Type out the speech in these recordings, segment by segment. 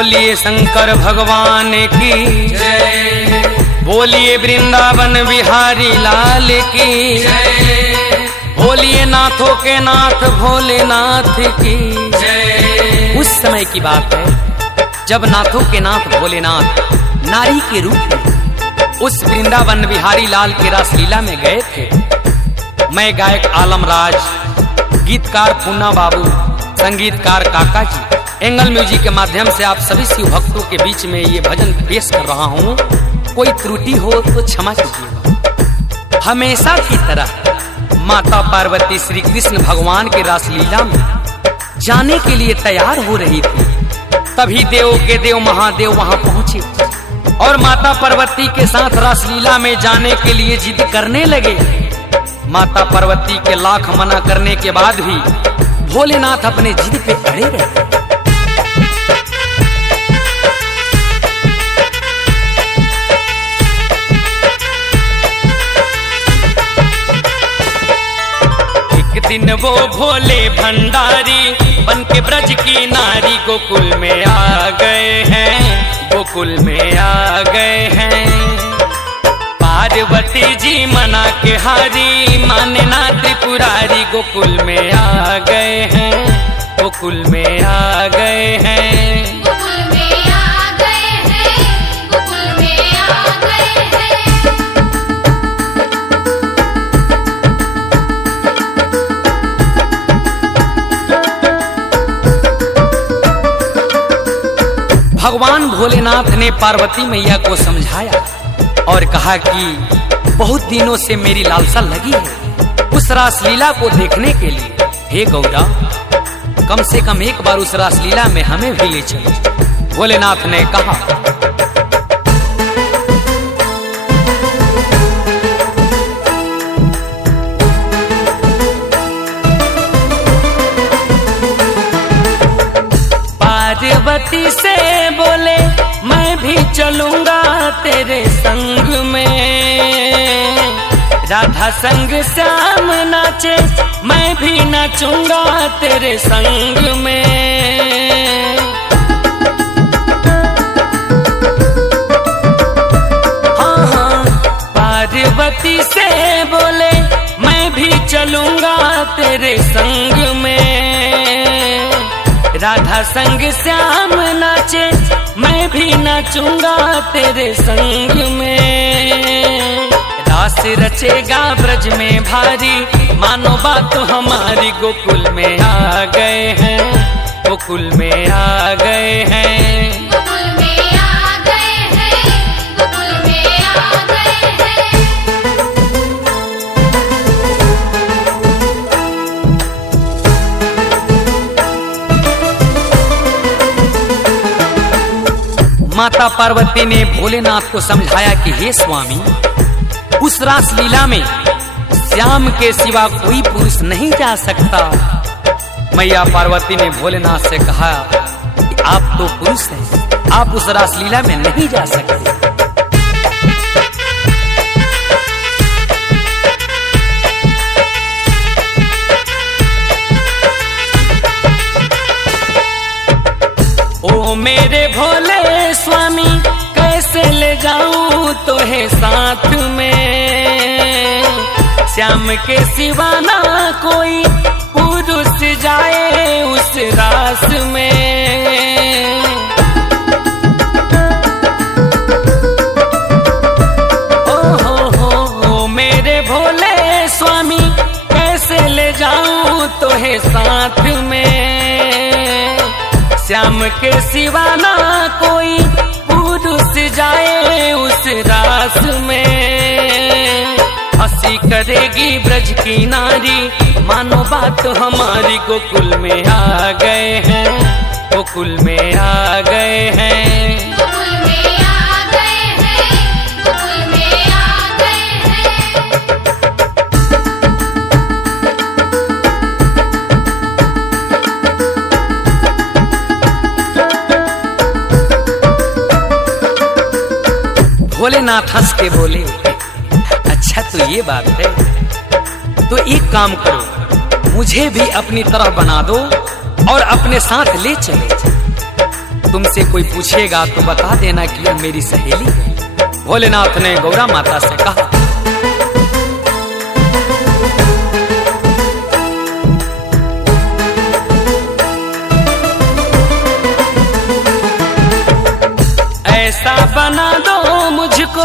बोलिए शंकर भगवान की जय। बोलिए वृंदावन बिहारी लाल की जय। बोलिए नाथों के नाथ भोलेनाथ की जय। उस समय की बात है जब नाथों के नाथ भोलेनाथ नारी के रूप में उस वृंदावन बिहारी लाल के रासलीला में गए थे। मैं गायक आलमराज, गीतकार पूना बाबू, संगीतकार काका जी, एंगल म्यूजिक के माध्यम से आप सभी शिव भक्तों के बीच में ये भजन पेश कर रहा हूँ। कोई त्रुटि हो तो क्षमा कीजिएगा। हमेशा की तरह माता पार्वती श्री कृष्ण भगवान के रासलीला में जाने के लिए तैयार हो रही थी। तभी देव के देव महादेव वहां पहुंचे और माता पार्वती के साथ रासलीला में जाने के लिए जिद करने लगे। माता पार्वती के लाख मना करने के बाद भी भोलेनाथ अपने जिद पे अड़े रहे। एक दिन वो भोले भंडारी बन के ब्रज की नारी गोकुल में आ गए हैं, गोकुल में आ गए हैं। पार्वती जी मना के हारी, माने ना त्रिपुरारी गोकुल में आ गए हैं, गोकुल में आ गए हैं। गोकुल में आ गए हैं, गोकुल में आ गए हैं। भगवान भोलेनाथ ने पार्वती मैया को समझाया और कहा कि बहुत दिनों से मेरी लालसा लगी है उस रासलीला को देखने के लिए। हे गौरा, कम से कम एक बार उस रासलीला में हमें भी ले चलो। भोलेनाथ ने कहा, पार्वती से बोले मैं भी चलूंगा तेरे संग में। राधा संग श्याम नाचे मैं भी नाचूंगा तेरे संग में। हाँ हाँ, पार्वती से बोले मैं भी चलूंगा तेरे संग में। राधा संग श्याम नाचे मैं भी नाचूंगा तेरे संग में। रास रचेगा ब्रज में भारी, मानो बात हमारी गोकुल में आ गए हैं, गोकुल में आ गए हैं। गोकुल में आ गए हैं, गोकुल में आ गए हैं। माता पार्वती ने भोलेनाथ को समझाया कि हे स्वामी, उस रासलीला में श्याम के सिवा कोई पुरुष नहीं जा सकता। मैया पार्वती ने भोलेनाथ से कहा कि आप तो पुरुष हैं, आप उस रासलीला में नहीं जा सकते। ओ मेरे भोले स्वामी, कैसे ले जाऊं तोहे साथ में। श्याम के सिवा ना कोई पुरुष जाए उस रास में। ओ मेरे भोले स्वामी, कैसे ले जाऊं तोहे साथ में। श्याम के सिवा ना कोई पुरुष जाए उस रास में। हंसी करेगी ब्रज की नारी, मानो बात हमारी गोकुल में आ गए हैं, गोकुल में आ गए हैं। गोकुल में आ गए हैं, गोकुल में आ गए हैं। भोलेनाथ हंस के बोले, अच्छा तो ये बात है, तो एक काम करो, मुझे भी अपनी तरह बना दो और अपने साथ ले चले। तुमसे कोई पूछेगा तो बता देना कि यह मेरी सहेली है। भोलेनाथ ने गौरा माता से कहा। ऐसा बना दो मुझको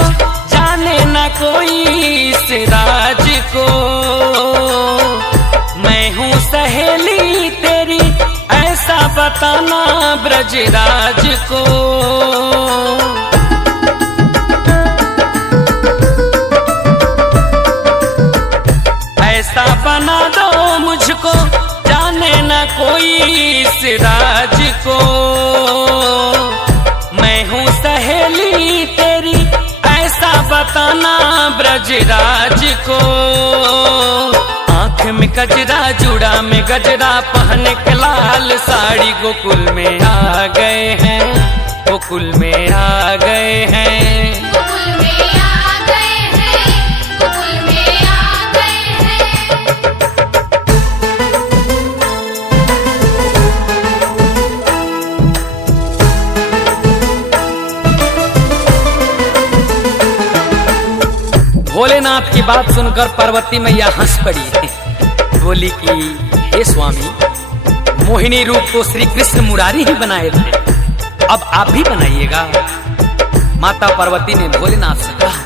जाने ना कोई इस राज को, मैं हूँ सहेली तेरी ऐसा बताना ब्रजराज को। ऐसा बना दो मुझको जाने ना कोई इस राज को, मैं हूँ सहेली तेरी ऐसा बताना ब्रजराज को। आँख में गजरा जुड़ा में गजरा पहने के लाल साड़ी गोकुल में आ गए हैं, गोकुल में आ गए हैं। गोकुल में आ गए हैं, गोकुल में आ गए हैं। भोलेनाथ की बात सुनकर पार्वती मैया हंस पड़ी, बोली कि हे स्वामी, मोहिनी रूप तो श्री कृष्ण मुरारी ही बनाए थे, अब आप भी बनाइएगा। माता पार्वती ने भोलेनाथ से कहा।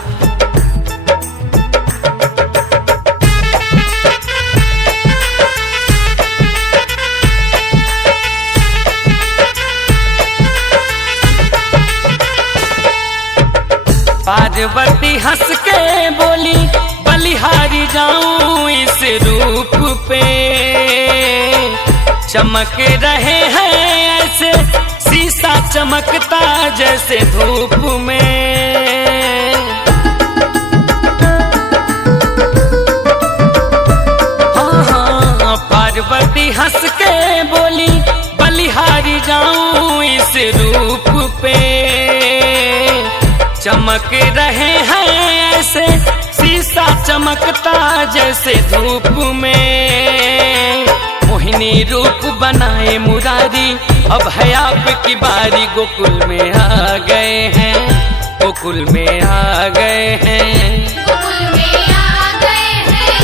पार्वती हंस के बोली, बलिहारी जाऊं इस रूप पे, चमक रहे हैं ऐसे शीशा चमकता जैसे धूप में। हाँ, पार्वती हंस के बोली, बलिहारी जाऊं इस रूप पे, चमक रहे हैं ऐसे शीशा चमकता जैसे धूप में। मोहिनी रूप बनाए मुरारी, अब है आपकी बारी, गोकुल में आ गए हैं, गोकुल में आ गए हैं। गोकुल में आ गए हैं,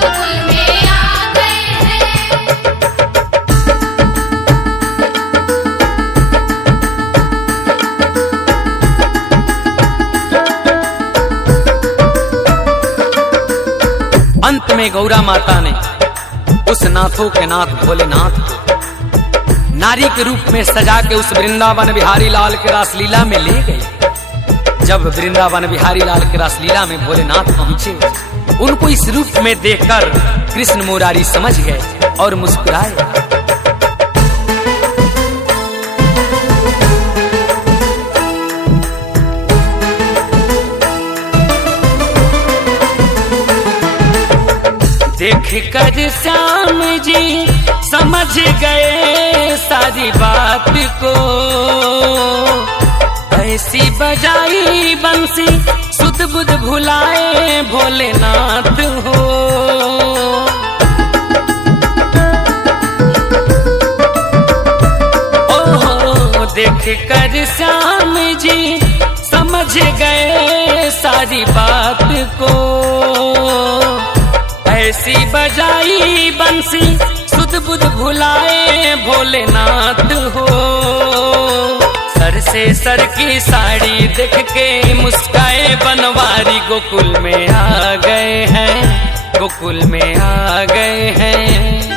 गोकुल में आ गए हैं। अंत में गौरा माता ने उस नाथों के नाथ भोलेनाथ को नारी के रूप में सजा के उस वृंदावन बिहारी लाल के रासलीला में ले गई। जब वृंदावन बिहारी लाल के रासलीला में भोलेनाथ पहुंचे, उनको इस रूप में देखकर कृष्ण मुरारी समझ गए और मुस्कुराए। देख कर श्याम जी समझ गए सारी बात को, ऐसी बजाई बंसी सुध बुध भुलाए भोलेनाथ हो। ओहो, देख कर श्याम जी समझ गए सारी बात को, ऐसी बजाई बंसी सुध बुध भुलाए भोलेनाथ हो। सर से सर की साड़ी देख के मुस्काए बनवारी, गोकुल में आ गए हैं, गोकुल में आ गए हैं।